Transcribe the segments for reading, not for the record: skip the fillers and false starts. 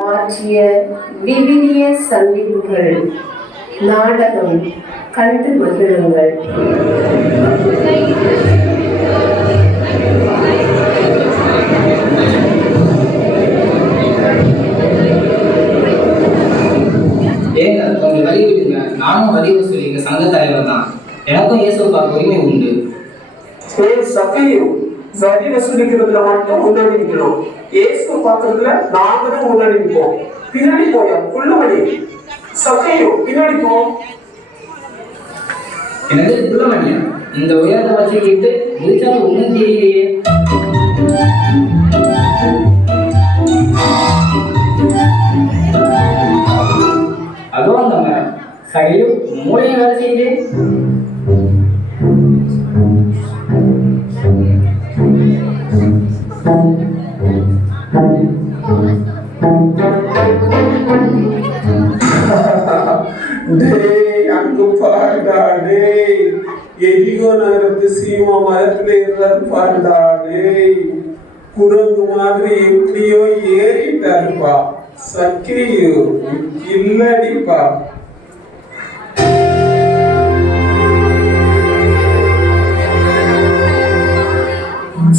மாற்றிய விவிலிய சந்திப்புகள் நாடகம் கண்டு மகிழுங்கள். ஏங்க கொஞ்சம் வழி விடுங்க. நானும் வரி வசூலிங்க சங்க தலைவர் தான். எனக்கும் இயேசுவை பார்க்க உரிமை உண்டு. வரி வசூலிக்கிறதுல மட்டும் முன்னாடி நிற்கிறோம். இயேசு பார்க்கறதுல நாங்க தான் முன்னாடி நிற்போம். பின்னாடி போயா புள்ளமணி சகையோ பின்னாடி போ. எனக்கு புள்ளமணியா இந்த உயரத்தை வச்சுக்கிட்டு முடிச்சாலும் ஒன்றும் தெரியலையே. அதுவும் அந்த சகையோ மூளையும் வேலை செய்யுது. அங்கு பாருடா டேய், எரிகோ நகரத்து சீமா மரத்துல இருந்தாரு பாருடா டேய். குரங்கு மாதிரி எப்படியோ ஏறிட்டாருப்பா. சக்கிரியோ இல்லடிப்பா.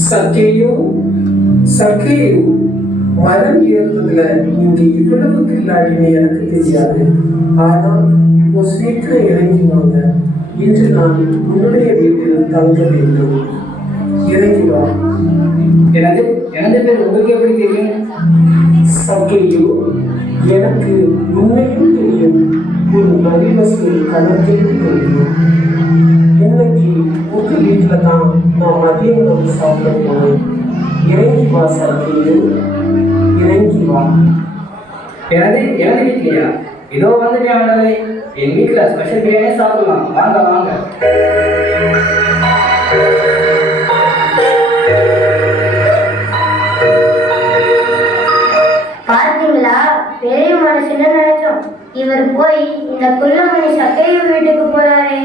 சக்கையோ மரம் ஏறுறதுல நீங்க இவ்வளவு கில்லாடின்னு எனக்கு தெரியாது. ஆனா இப்போ சீக்கிரம் இறங்கி வாங்க. இன்று நான் உன்னுடைய வீட்டில் தங்க வேண்டும். இறங்கி வா. எனது பேர் உங்களுக்கு எப்படி தெரியும்? சக்கையோ எனக்கு உண்மையும் தெரியும், உன் வரி வசூல் கணக்கையும் தெரியும். இன்னைக்கு உங்க வீட்டுல தான் நான் மதியம் உணவு சாப்பிட போனேன். இறங்கி வா சக்கையோ, இறங்கி வா. எனது வீட்லையா? இதோ வந்துட்டேன். என் வீட்டில் ஸ்பெஷல் பிரியாணி சாப்பிடலாம். வாங்க வாங்க. பார்த்தீங்களா, பெரிய மனுஷன்னு நினைச்சோம். இவர் போய் இந்த குள்ளமணி சக்கையும் வீட்டுக்கு போறாரே.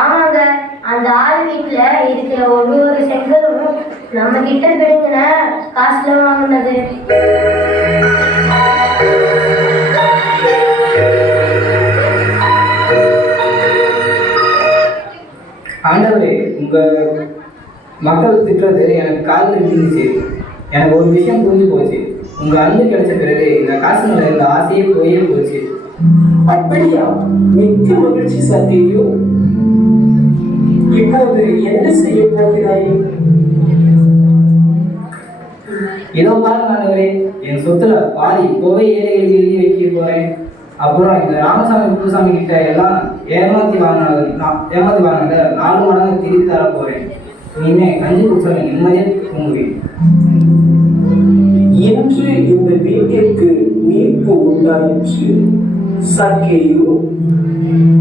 ஆமாங்க, அந்த ஆள் வீட்டுல இருக்கிற ஒவ்வொரு செங்கலும் நம்ம கிட்ட கிடைக்கிற காசுல வாங்கினது. ஆண்டவரே, உங்க மக்கள் திட்டுறது எனக்கு காலில் விழுந்துச்சு. எனக்கு ஒரு விஷயம் புரிஞ்சு போச்சு. உங்க அன்பு கிடைச்ச பிறகு இந்த காசுங்களை இந்த ஆசையே போயே போச்சு. அப்படியா? மிக்க மகிழ்ச்சி சக்கையோ. இப்போது என்ன செய்ய போகிறாய்? இதோ பாருங்க ஆண்டவரே, என் சொத்துல பாதி இப்போவே ஏழைகளுக்கு எழுதி வைக்க போறேன். அப்புறம் இந்த ராமசாமி குப்புசாமி கிட்ட எல்லாம் ஏமாத்தி வாங்கினத 4 மடங்கு திருப்பி தர போறேன். இனிமே கஞ்சி குடிச்சவங்க நிம்மதியா தூங்குவேன். இன்று இந்த வீட்டிற்கு மீட்பு உண்டாயிற்று. சக்கையோ,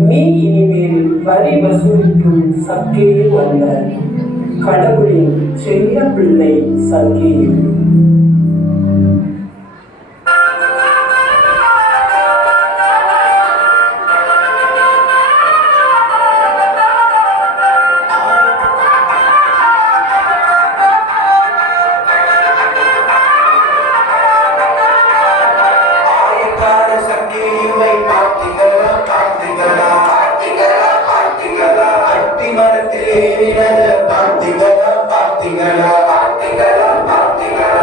நீ இனிமேல் வரி வசூலிக்கும் சக்கையோ அல்ல, கடவுளின் செல்ல பிள்ளை சக்கையோ. பார்த்தீங்களா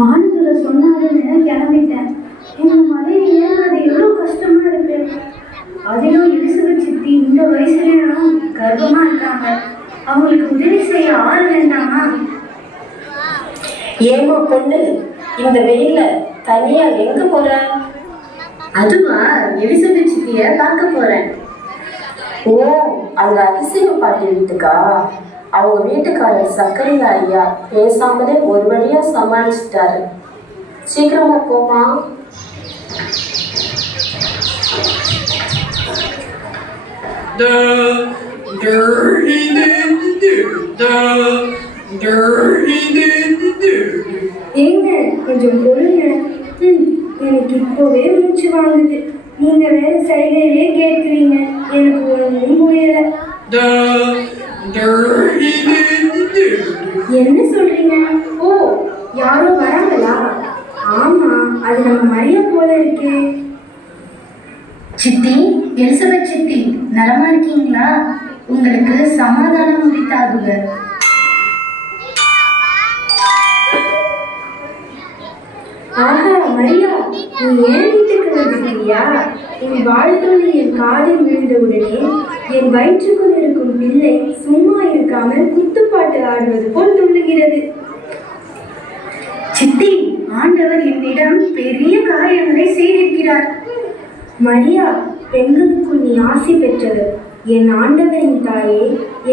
வானத்துல சொன்னாருன்னு கிளம்பிட்டேன். எங்க மலையில அது எவ்வளோ கஷ்டமா இருக்கு. அதிலும் எலிசபெத் சித்தி இந்த வயசுலயும் கர்ப்பமா இருக்காங்க. அவங்களுக்கு உதவி செய்ய ஆள் வேண்டாமா? ஏமா பொண்ணு, இந்த வெயில்ல தனியா எங்க போற? அதுவா, எலிசபெத் சித்திய பார்க்க போறேன். ஓ, அந்த அதிசய பாட்டி வீட்டுக்கா? அவங்க வீட்டுக்காரர் சக்கரையா ஐயா பேசாமலே ஒரு வழியா சமாளிச்சிட்டாரு. சீக்கிரமா போமா. ஏங்க கொஞ்சம் பொறுங்க. எனக்கு இப்போவே மூச்சு வாங்குது. நீங்க வேற சைகையிலே கேட்குறீங்க. எனக்கு ஒன்றும் புரியல. என்ன சொல்றீங்க? ஓ, யாரோ வராங்களா? ஆமா, அது நம்ம மரியா போல இருக்கு. சித்தி, எலிசபெத் சித்தி, நலமா இருக்கீங்களா? உங்களுக்கு சமாதானம் உரித்தாகுக. ஆஹா மரியா, நீ ஏன் வீட்டுக்கு வந்துட்டியா? உன் வாழ்த்தொழி என் காதில் விழுந்தவுடனே என் வயிற்றுக்குள் இருக்கும் பிள்ளை சும்மா இருக்காமல் குத்துப்பாட்டு ஆடுவது போல் துள்ளுகிறது. சித்தி, ஆண்டவர் என்னிடம் பெரிய காரியங்களை செய்திருக்கிறார். மரியா, பெண்களுக்குள் நீ ஆசி பெற்றவர். என் ஆண்டவரின் தாயே,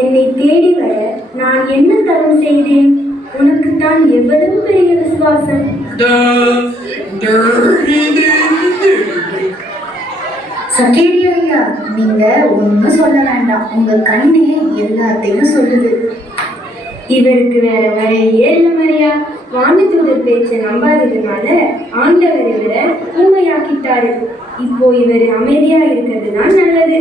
என்னை தேடி வர நான் என்ன தவறு செய்தேன்? உனக்குத்தான் எவ்வளவு பெரிய விசுவாசம். சக்கேரியா ஐயா, நீங்க ஒன்றும் சொல்ல வேண்டாம். உங்க கண்ணே எல்லாத்தையும் சொல்லுது. இவருக்கு வேற வரையே இல்லை மரியா. வானதூதர் பேச்சை நம்பாததுனால ஆண்டவர் இவரை ஊமையாக்கிட்டாரு. இப்போ இவர் அமைதியா இருக்கிறது தான் நல்லது.